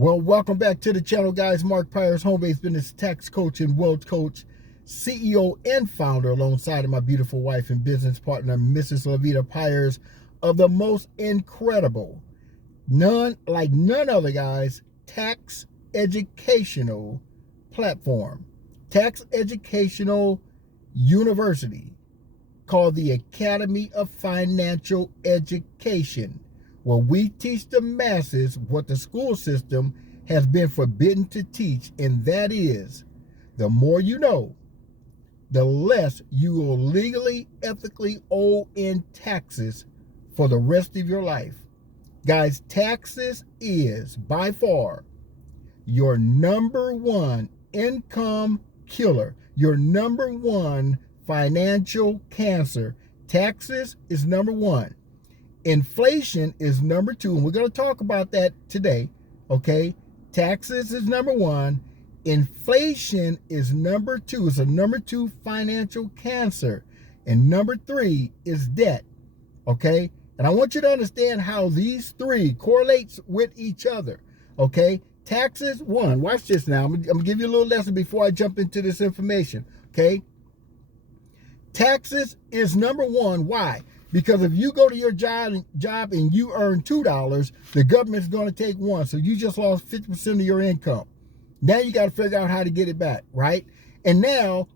Well, welcome back to the channel, guys. Mark Pyers, home-based business tax coach and wealth coach, CEO and founder, alongside of my beautiful wife and business partner, Mrs. Lavita Pyers, of the most incredible, none other, guys, tax educational platform, tax educational university called the Academy of Financial Education, where we teach the masses what the school system has been forbidden to teach, and that is, the more you know, the less you will legally, ethically owe in taxes for the rest of your life. Guys, taxes is by far your number one income killer, your number one financial cancer. Taxes is number one. Inflation is number two, and we're going to talk about that today, okay? Taxes is number one. Inflation is number two. It's a number two financial cancer. And number three is debt, okay? And I want you to understand how these three correlates with each other, okay? Taxes, one. Watch this now. I'm going to give you a little lesson before I jump into this information, okay? Taxes is number one. Why? Because if you go to your job and you earn $2, the government's going to take one. So you just lost 50% of your income. Now you got to figure out how to get it back, right? And now,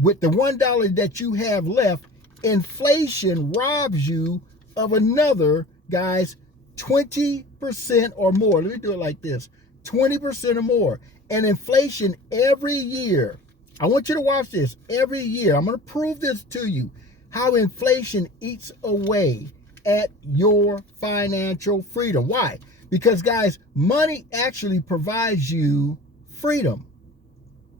with the $1 that you have left, inflation robs you of another, guys, 20% or more. Let me do it like this. 20% or more. And inflation every year, I want you to watch this, every year, I'm going to prove this to you, how inflation eats away at your financial freedom. Why? Because, guys, money actually provides you freedom.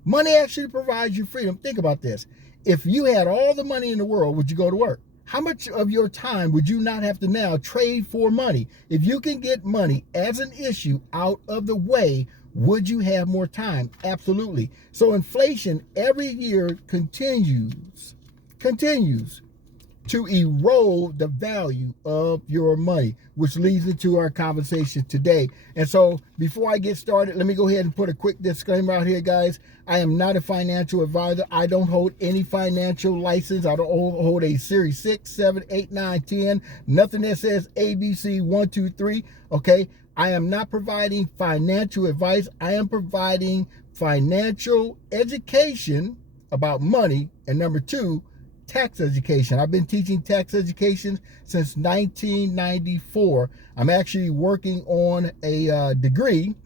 Money actually provides you freedom. Think about this. If you had all the money in the world, would you go to work? How much of your time would you not have to now trade for money? If you can get money as an issue out of the way, would you have more time? Absolutely. So inflation every year continues to erode the value of your money, which leads into our conversation today. And so before I get started, let me go ahead and put a quick disclaimer out here, guys. I am not a financial advisor. I don't hold any financial license. I don't hold a Series 6, 7, 8, 9, 10, nothing that says ABC 1, 2, 3, okay? I am not providing financial advice. I am providing financial education about money. And number two, tax education. I've been teaching tax education since 1994. I'm actually working on a degree,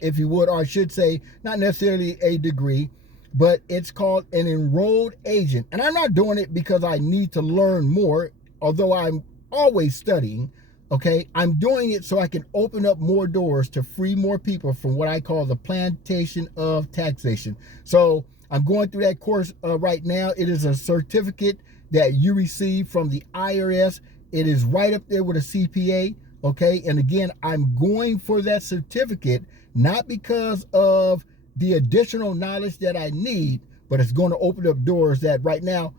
if you would, or I should say, not necessarily a degree, but it's called an enrolled agent. And I'm not doing it because I need to learn more, although I'm always studying. Okay, I'm doing it so I can open up more doors to free more people from what I call the plantation of taxation. So I'm going through that course right now. It is a certificate that you receive from the IRS. It is right up there with a CPA. Okay, and again, I'm going for that certificate, not because of the additional knowledge that I need, but it's going to open up doors that right now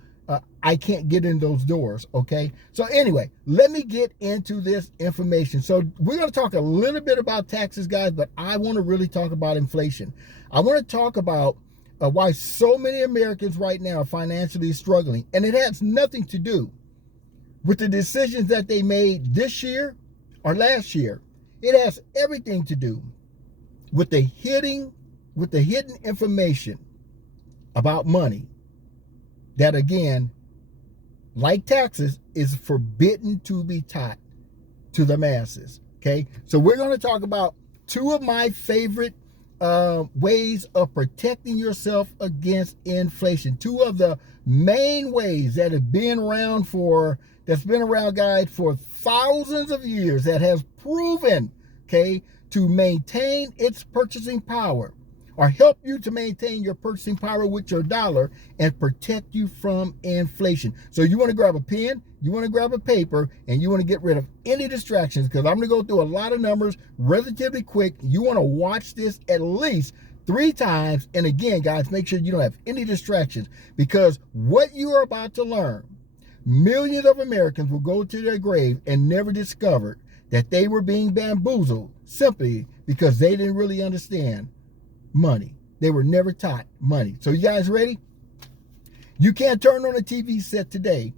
I can't get in those doors, okay? So anyway, let me get into this information. So we're going to talk a little bit about taxes, guys, but I want to really talk about inflation. I want to talk about why so many Americans right now are financially struggling. And it has nothing to do with the decisions that they made this year or last year. It has everything to do with the hidden information about money that, again, like taxes, is forbidden to be taught to the masses, okay? So we're going to talk about two of my favorite ways of protecting yourself against inflation. Two of the main ways that have been around guys, for thousands of years, that has proven, okay, to maintain its purchasing power, or help you to maintain your purchasing power with your dollar and protect you from inflation. So you want to grab a pen, you want to grab a paper, and you want to get rid of any distractions, because I'm going to go through a lot of numbers relatively quick. You want to watch this at least 3 times. And again, guys, make sure you don't have any distractions, because what you are about to learn, millions of Americans will go to their grave and never discover that they were being bamboozled simply because they didn't really understand money. They were never taught money. So you guys ready? You can't turn on a TV set today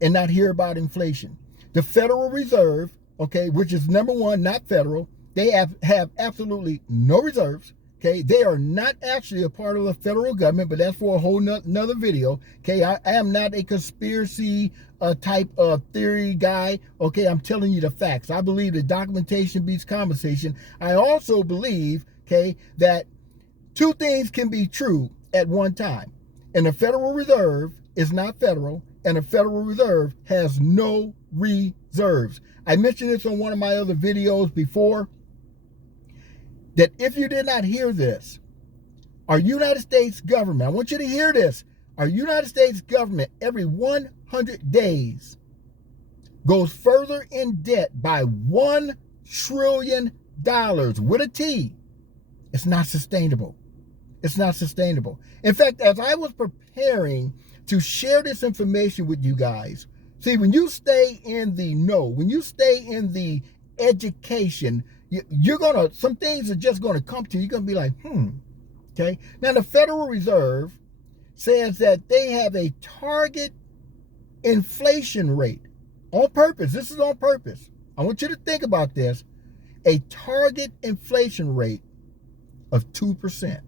and not hear about inflation. The Federal Reserve, okay, which is number one, not federal, they have absolutely no reserves. Okay, they are not actually a part of the federal government, but that's for a whole nother video. Okay, I am not a conspiracy type of theory guy. Okay, I'm telling you the facts. I believe that documentation beats conversation. I also believe, okay, that two things can be true at one time. And the Federal Reserve is not federal, and the Federal Reserve has no reserves. I mentioned this on one of my other videos before, that if you did not hear this, our United States government, I want you to hear this, our United States government every 100 days goes further in debt by $1 trillion with a T. It's not sustainable. It's not sustainable. In fact, as I was preparing to share this information with you guys, see, when you stay in the know, when you stay in the education, you're gonna, some things are just gonna come to you. You're gonna be like, okay. Now the Federal Reserve says that they have a target inflation rate on purpose. This is on purpose. I want you to think about this. A target inflation rate of 2%.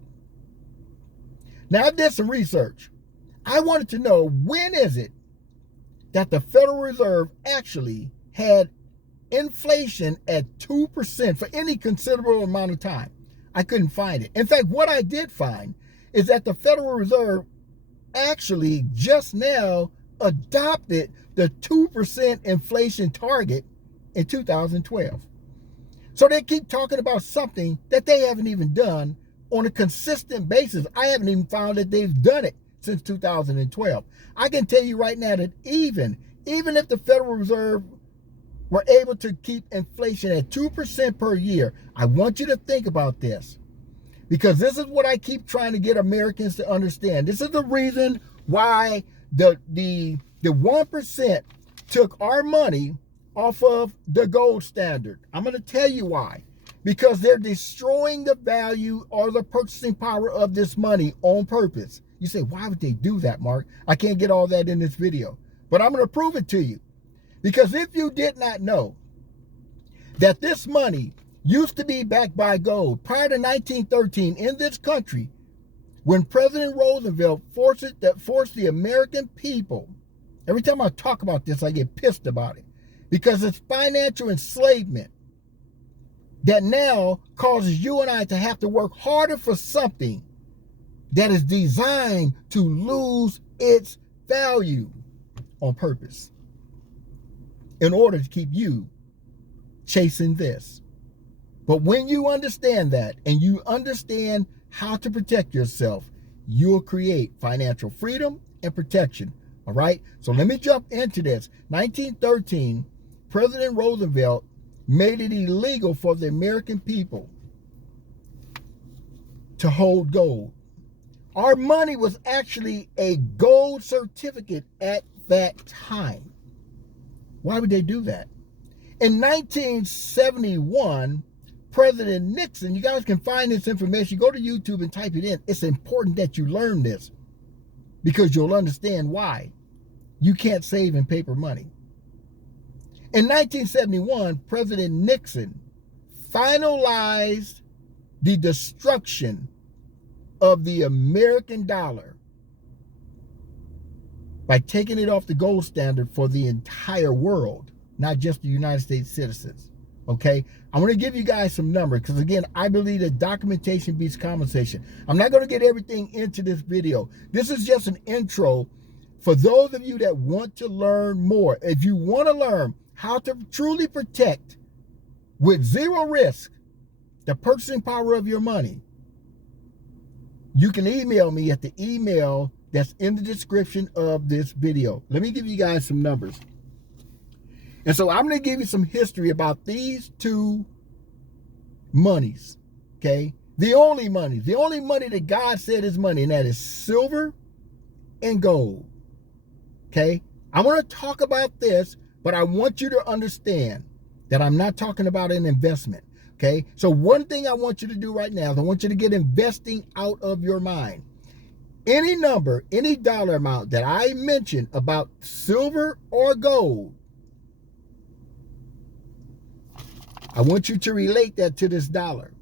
Now I did some research. I wanted to know, when is it that the Federal Reserve actually had inflation at 2% for any considerable amount of time? I couldn't find it. In fact, what I did find is that the Federal Reserve actually just now adopted the 2% inflation target in 2012. So they keep talking about something that they haven't even done on a consistent basis. I haven't even found that they've done it since 2012. I can tell you right now that even if the Federal Reserve were able to keep inflation at 2% per year, I want you to think about this, because this is what I keep trying to get Americans to understand. This is the reason why the 1% took our money off of the gold standard. I'm going to tell you why. Because they're destroying the value or the purchasing power of this money on purpose. You say, why would they do that, Mark? I can't get all that in this video, but I'm going to prove it to you. Because if you did not know that this money used to be backed by gold prior to 1913 in this country, when President Roosevelt forced the American people, every time I talk about this, I get pissed about it, because it's financial enslavement that now causes you and I to have to work harder for something that is designed to lose its value on purpose in order to keep you chasing this. But when you understand that, and you understand how to protect yourself, you'll create financial freedom and protection. All right? So let me jump into this. 1913, President Roosevelt made it illegal for the American people to hold gold. Our money was actually a gold certificate at that time. Why would they do that? In 1971, President Nixon, you guys can find this information, go to YouTube and type it in. It's important that you learn this, because you'll understand why you can't save in paper money. In 1971, President Nixon finalized the destruction of the American dollar by taking it off the gold standard for the entire world, not just the United States citizens. Okay? I'm going to give you guys some numbers, because again, I believe that documentation beats conversation. I'm not going to get everything into this video. This is just an intro for those of you that want to learn more. If you want to learn how to truly protect with zero risk the purchasing power of your money, you can email me at the email that's in the description of this video. Let me give you guys some numbers. And so I'm going to give you some history about these two monies, okay? The only money that God said is money, and that is silver and gold, okay? I'm going to talk about this, but I want you to understand that I'm not talking about an investment, Okay, so one thing I want you to do right now is I want you to get investing out of your mind. Any number, any dollar amount that I mention about silver or gold, I want you to relate that to this dollar.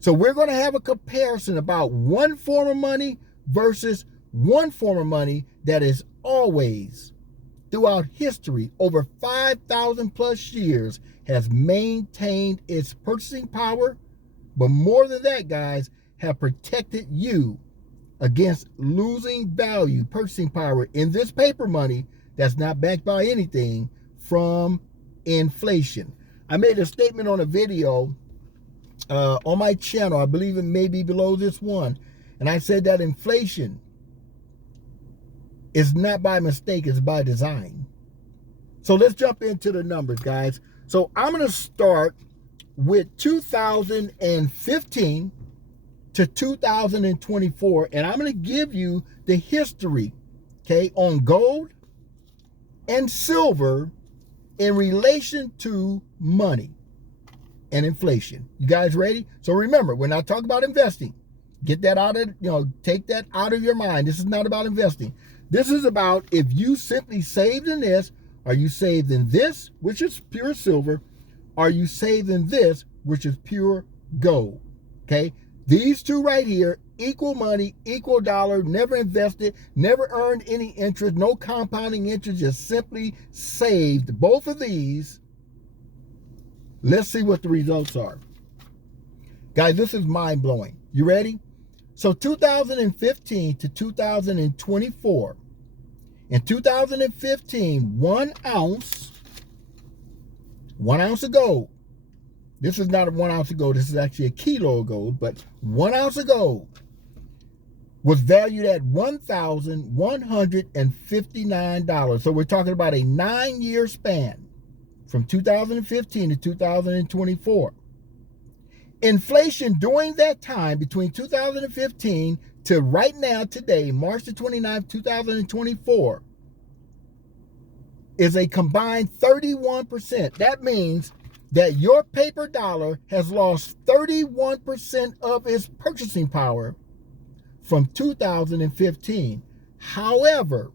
So we're going to have a comparison about one form of money versus one form of money that is always, throughout history, over 5,000 plus years, has maintained its purchasing power. But more than that, guys, have protected you against losing value, purchasing power in this paper money that's not backed by anything from inflation. I made a statement on a video on my channel. I believe it may be below this one. And I said that inflation is not by mistake, it's by design. So let's jump into the numbers, guys. So I'm going to start with 2015 to 2024, and I'm going to give you the history, okay, on gold and silver in relation to money and inflation. You guys ready? So remember, when I talk about investing, get that out of, take that out of your mind. This is not about investing. This is about if you simply saved in this, are you saved in this, which is pure silver? Are you saved in this, which is pure gold? Okay? These two right here, equal money, equal dollar, never invested, never earned any interest, no compounding interest, just simply saved. Both of these. Let's see what the results are. Guys, this is mind-blowing. You ready? So 2015 to 2024. In 2015, 1 ounce of gold. This is not a 1 ounce of gold. This is actually a kilo of gold. But 1 ounce of gold was valued at $1,159. So we're talking about a 9-year span from 2015 to 2024. Inflation during that time, between 2015 to right now, today, March the 29th, 2024, is a combined 31%. That means that your paper dollar has lost 31% of its purchasing power from 2015. However,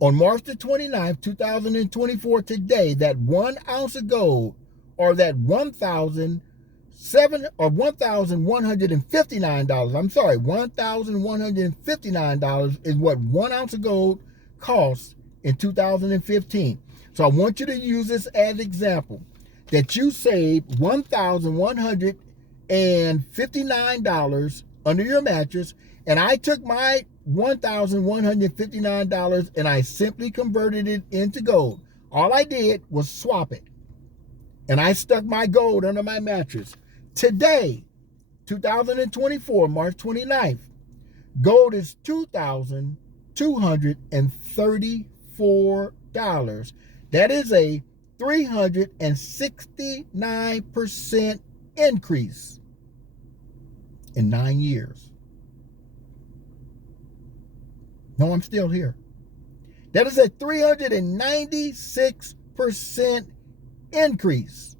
on March the 29th, 2024, today, that 1 ounce of gold, or that $1,159. I'm sorry, $1,159 is what 1 ounce of gold costs in 2015. So I want you to use this as an example, that you saved $1,159 under your mattress, and I took my $1,159 and I simply converted it into gold. All I did was swap it, and I stuck my gold under my mattress. Today, 2024, March 29th, gold is $2,234. That is a 369% increase in 9 years. No, I'm still here. That is a 396% increase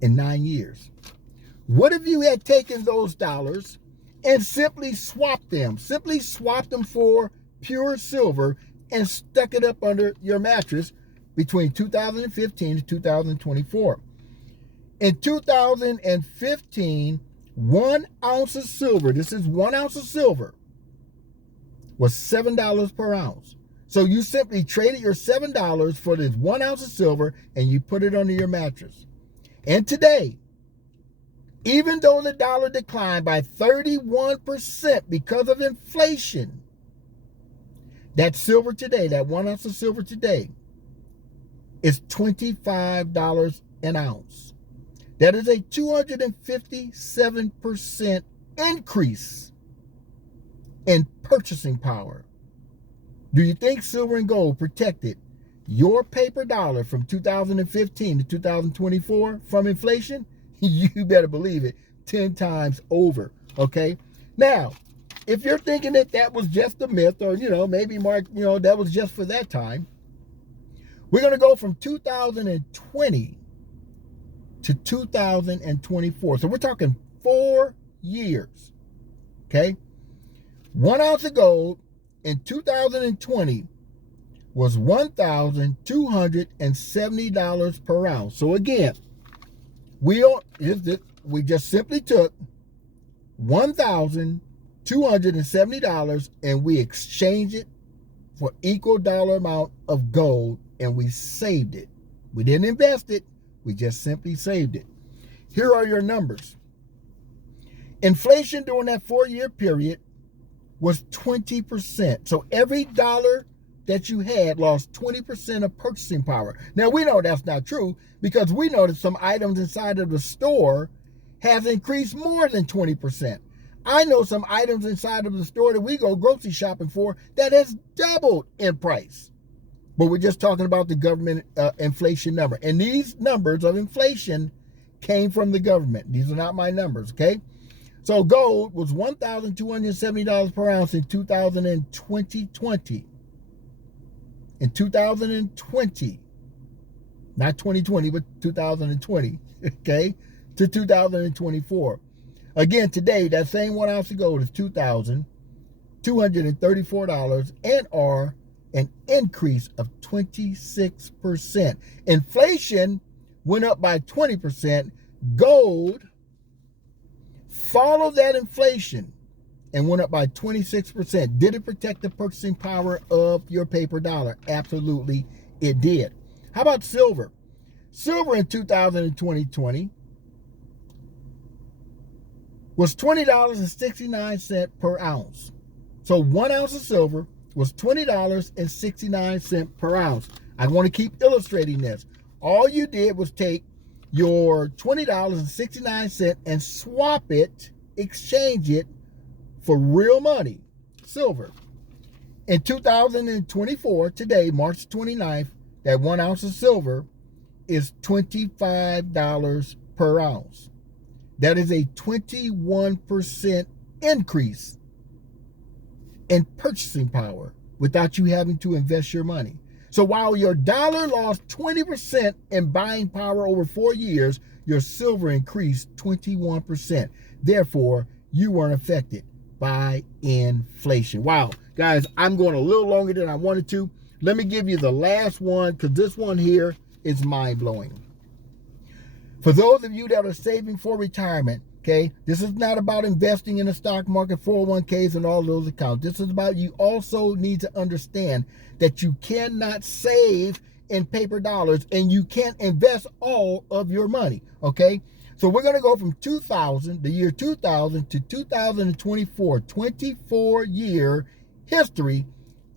in 9 years. What if you had taken those dollars and simply swapped them for pure silver and stuck it up under your mattress between 2015 to 2024? In 2015, 1 ounce of silver, this is 1 ounce of silver, was $7 per ounce. So you simply traded your $7 for this 1 ounce of silver and you put it under your mattress. And today, even though the dollar declined by 31% because of inflation, that silver today, that 1 ounce of silver today, is $25 an ounce. That is a 257% increase in purchasing power. Do you think silver and gold protected your paper dollar from 2015 to 2024 from inflation? You better believe it, 10 times over, okay? Now, if you're thinking that that was just a myth, or, maybe, Mark, that was just for that time, we're going to go from 2020 to 2024. So we're talking 4 years. Okay? 1 ounce of gold in 2020 was $1,270 per ounce. So again, we just simply took $1,270 and we exchanged it for equal dollar amount of gold, and we saved it. We didn't invest it, we just simply saved it. Here are your numbers. Inflation during that 4-year period was 20%. So every dollar that you had lost 20% of purchasing power. Now we know that's not true because we know that some items inside of the store has increased more than 20%. I know some items inside of the store that we go grocery shopping for that has doubled in price. But we're just talking about the government inflation number. And these numbers of inflation came from the government. These are not my numbers, okay? So gold was $1,270 per ounce in 2020. In 2020, not 2020, but 2020, okay, to 2024. Again, today, that same 1 ounce of gold is $2,234 and are an increase of 26%. Inflation went up by 20%. Gold followed that inflation and went up by 26%. Did it protect the purchasing power of your paper dollar? Absolutely, it did. How about silver? Silver in 2020 was $20.69 per ounce. So 1 ounce of silver was $20.69 per ounce. I want to keep illustrating this. All you did was take your $20.69 and swap it, exchange it for real money, silver. In 2024, today, March 29th, that 1 ounce of silver is $25 per ounce. That is a 21% increase in purchasing power without you having to invest your money. So while your dollar lost 20% in buying power over 4 years, your silver increased 21%. Therefore, you weren't affected by inflation. Wow, guys, I'm going a little longer than I wanted to. Let me give you the last one because this one here is mind-blowing. For those of you that are saving for retirement, okay, this is not about investing in the stock market, 401ks, and all those accounts. This is about you also need to understand that you cannot save in paper dollars and you can't invest all of your money, okay? So we're going to go from the year 2000 to 2024, 24-year history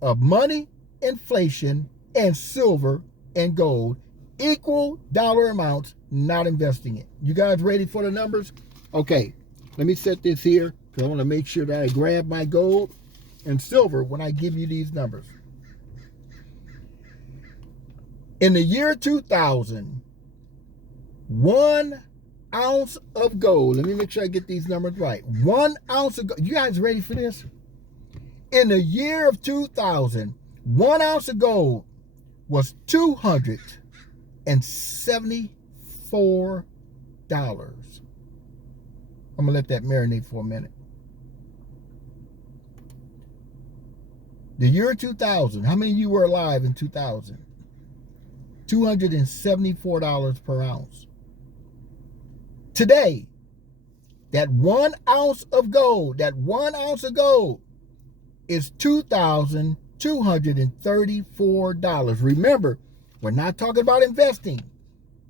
of money, inflation, and silver and gold, equal dollar amounts, not investing it. You guys ready for the numbers? Okay, let me set this here because I want to make sure that I grab my gold and silver when I give you these numbers. In the year 2000, 1 ounce of gold, let me make sure I get these numbers right. 1 ounce of gold. You guys ready for this? In the year of 2000, 1 ounce of gold was $274. I'm going to let that marinate for a minute. The year 2000, how many of you were alive in 2000? $274 per ounce. Today, that 1 ounce of gold, is $2,234. Remember, we're not talking about investing.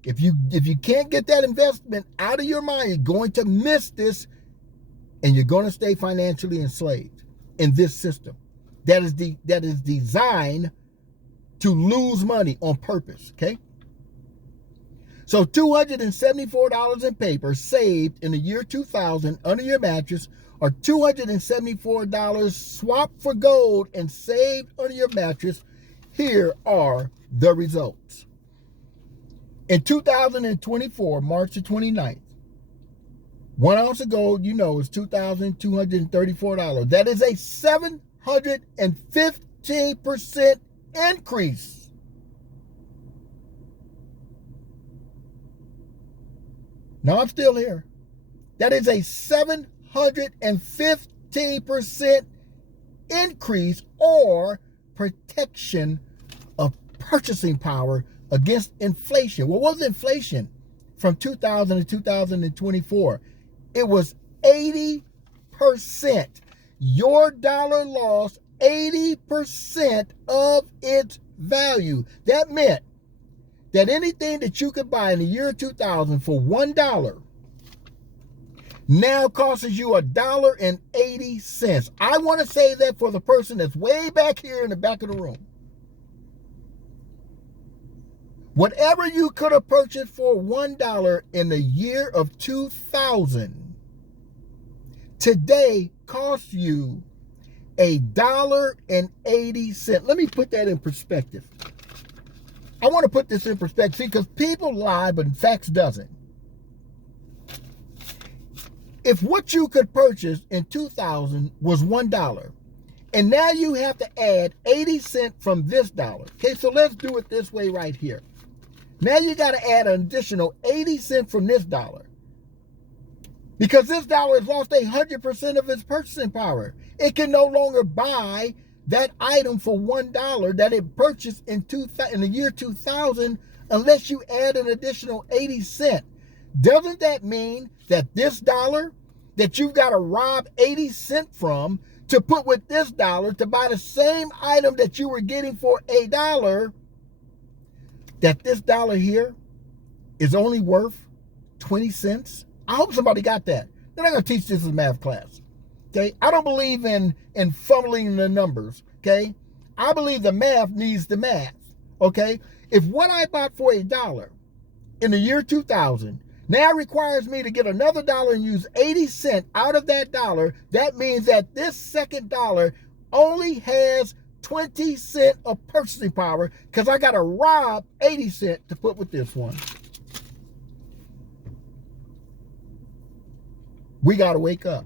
If you can't get that investment out of your mind, you're going to miss this and you're going to stay financially enslaved in this system that is designed to lose money on purpose, okay? So $274 in paper saved in the year 2000 under your mattress, or $274 swapped for gold and saved under your mattress. Here are the results. In 2024, March the 29th, 1 ounce of gold, is $2,234. That is a 715% increase. No, I'm still here. That is a 715% increase or protection of purchasing power against inflation. What was inflation from 2000 to 2024? It was 80%. Your dollar lost 80% of its value. That meant that anything that you could buy in the year 2000 for $1 now costs you $1.80. I want to say that for the person that's way back here in the back of the room. Whatever you could have purchased for $1 in the year of 2000, today costs you $1.80. Let me put that in perspective. I want to put this in perspective because people lie, but facts doesn't. If what you could purchase in 2000 was $1, and now you have to add 80 cents from this dollar. Okay, so let's do it this way right here. Now you got to add an additional 80 cents from this dollar. Because this dollar has lost 100% of its purchasing power. It can no longer buy that item for $1 that it purchased in the year 2000 unless you add an additional 80 cents. Doesn't that mean that this dollar that you've got to rob 80 cents from to put with this dollar to buy the same item that you were getting for $1, that this dollar here is only worth 20 cents? I hope somebody got that. They're not going to teach this in math class. Okay? I don't believe in fumbling the numbers. Okay? I believe the math needs the math. Okay? If what I bought for $1 in the year 2000 now requires me to get another dollar and use 80 cents out of that dollar, that means that this second dollar only has 20 cents of purchasing power because I got to rob 80 cents to put with this one. We got to wake up.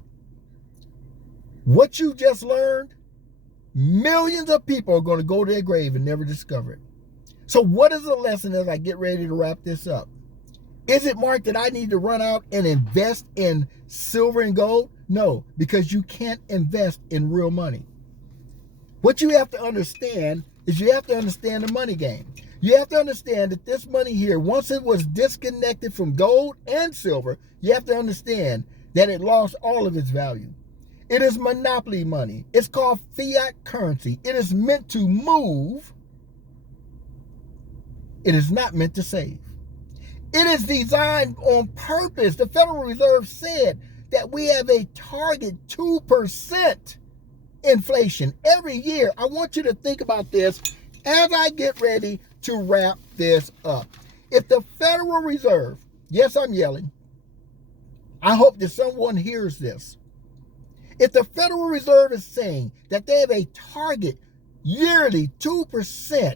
What you just learned, millions of people are going to go to their grave and never discover it. So what is the lesson as I get ready to wrap this up? Is it, Mark, that I need to run out and invest in silver and gold? No, because you can't invest in real money. What you have to understand is you have to understand the money game. You have to understand that this money here, once it was disconnected from gold and silver, you have to understand that it lost all of its value. It is monopoly money. It's called fiat currency. It is meant to move. It is not meant to save. It is designed on purpose. The Federal Reserve said that we have a target 2% inflation every year. I want you to think about this as I get ready to wrap this up. If the Federal Reserve, yes, I'm yelling. I hope that someone hears this. If the Federal Reserve is saying that they have a target yearly 2%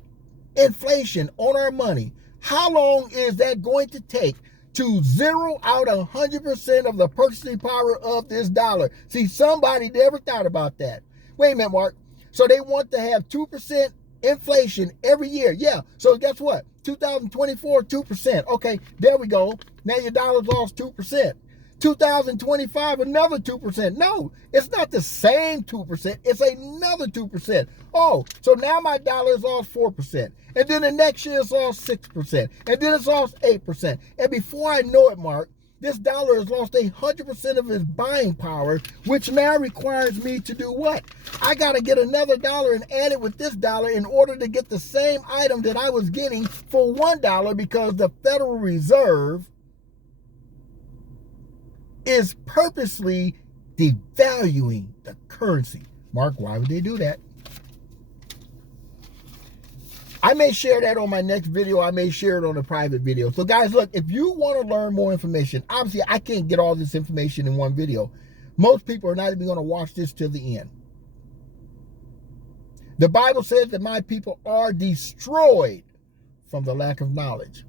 inflation on our money, how long is that going to take to zero out 100% of the purchasing power of this dollar? See, somebody never thought about that. Wait a minute, Mark. So they want to have 2% inflation every year. Yeah. So guess what? 2024, 2%. Okay, there we go. Now your dollar's lost 2%. 2025, another 2%. No, it's not the same 2%. It's another 2%. Oh, so now my dollar is lost 4%. And then the next year it's lost 6%. And then it's lost 8%. And before I know it, Mark, this dollar has lost 100% of its buying power, which now requires me to do what? I got to get another dollar and add it with this dollar in order to get the same item that I was getting for $1 because the Federal Reserve is purposely devaluing the currency. Mark, why would they do that? I may share that on my next video. I may share it on a private video. So guys, look, if you want to learn more information, obviously I can't get all this information in one video. Most people are not even going to watch this till the end. The Bible says that my people are destroyed from the lack of knowledge.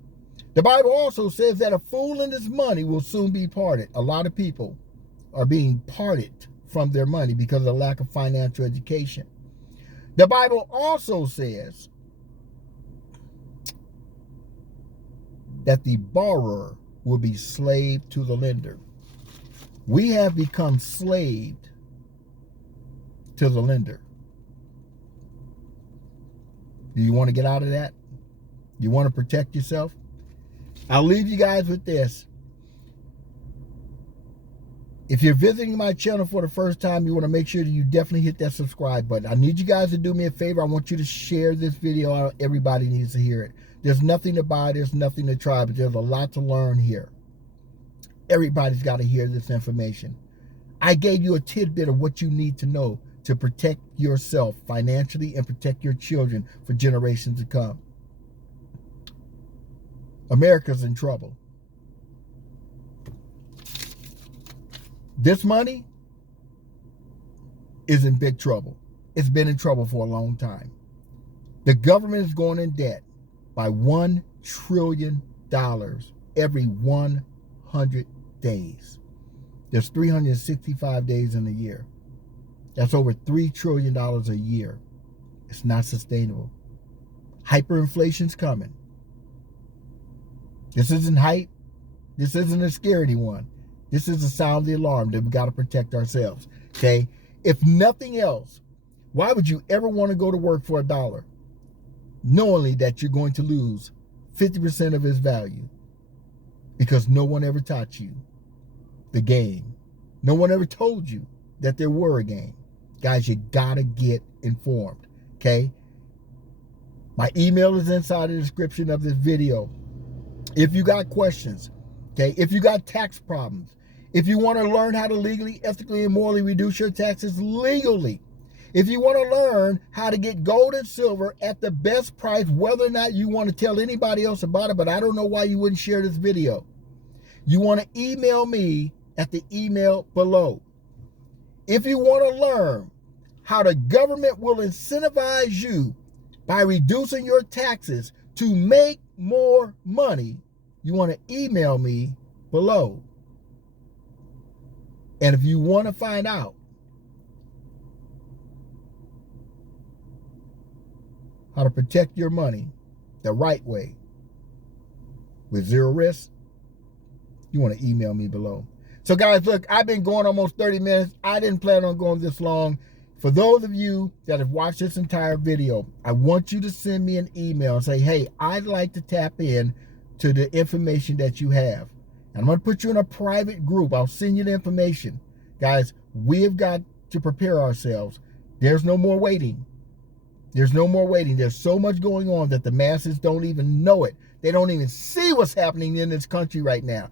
The Bible also says that a fool and his money will soon be parted. A lot of people are being parted from their money because of the lack of financial education. The Bible also says that the borrower will be slave to the lender. We have become slaved to the lender. Do you want to get out of that? You want to protect yourself? I'll leave you guys with this. If you're visiting my channel for the first time, you want to make sure that you definitely hit that subscribe button. I need you guys to do me a favor. I want you to share this video out. Everybody needs to hear it. There's nothing to buy. There's nothing to try, but there's a lot to learn here. Everybody's got to hear this information. I gave you a tidbit of what you need to know to protect yourself financially and protect your children for generations to come. America's in trouble. This money is in big trouble. It's been in trouble for a long time. The government is going in debt by $1 trillion every 100 days. There's 365 days in a year. That's over $3 trillion a year. It's not sustainable. Hyperinflation's coming. This isn't hype. This isn't a scare anyone. This is a sound the alarm that we got to protect ourselves. Okay? If nothing else, why would you ever want to go to work for $1, knowing that you're going to lose 50% of its value? Because no one ever taught you the game. No one ever told you that there were a game. Guys, you got to get informed. Okay? My email is inside the description of this video. If you got questions, okay, if you got tax problems, if you want to learn how to legally, ethically, and morally reduce your taxes legally, if you want to learn how to get gold and silver at the best price, whether or not you want to tell anybody else about it, but I don't know why you wouldn't share this video, you want to email me at the email below. If you want to learn how the government will incentivize you by reducing your taxes to make more money, you want to email me below. And if you want to find out how to protect your money the right way with zero risk, you want to email me below. So guys, look, I've been going almost 30 minutes. I didn't plan on going this long. For those of you that have watched this entire video, I want you to send me an email and say, hey, I'd like to tap in to the information that you have. And I'm going to put you in a private group. I'll send you the information. Guys, we have got to prepare ourselves. There's no more waiting. There's no more waiting. There's so much going on that the masses don't even know it. They don't even see what's happening in this country right now.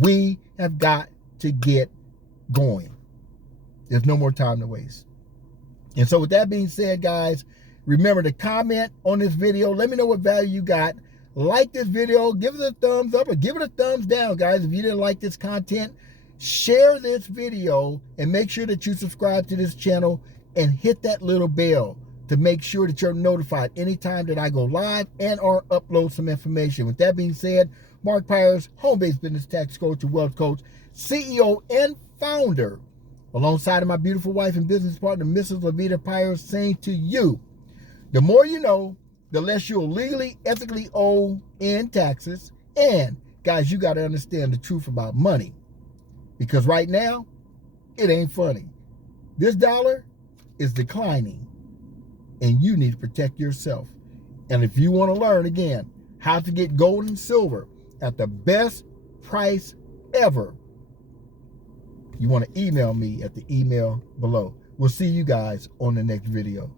We have got to get going. There's no more time to waste. And so with that being said, guys, remember to comment on this video. Let me know what value you got. Like this video. Give it a thumbs up or give it a thumbs down, guys. If you didn't like this content, share this video and make sure that you subscribe to this channel and hit that little bell to make sure that you're notified anytime that I go live and or upload some information. With that being said, Mark Pyers, home-based business tax coach and wealth coach, CEO and founder, alongside of my beautiful wife and business partner, Mrs. Lavita Pyers, saying to you, the more you know, the less you'll legally, ethically owe in taxes. And guys, you got to understand the truth about money, because right now, it ain't funny. This dollar is declining, and you need to protect yourself. And if you want to learn, again, how to get gold and silver at the best price ever, you want to email me at the email below. We'll see you guys on the next video.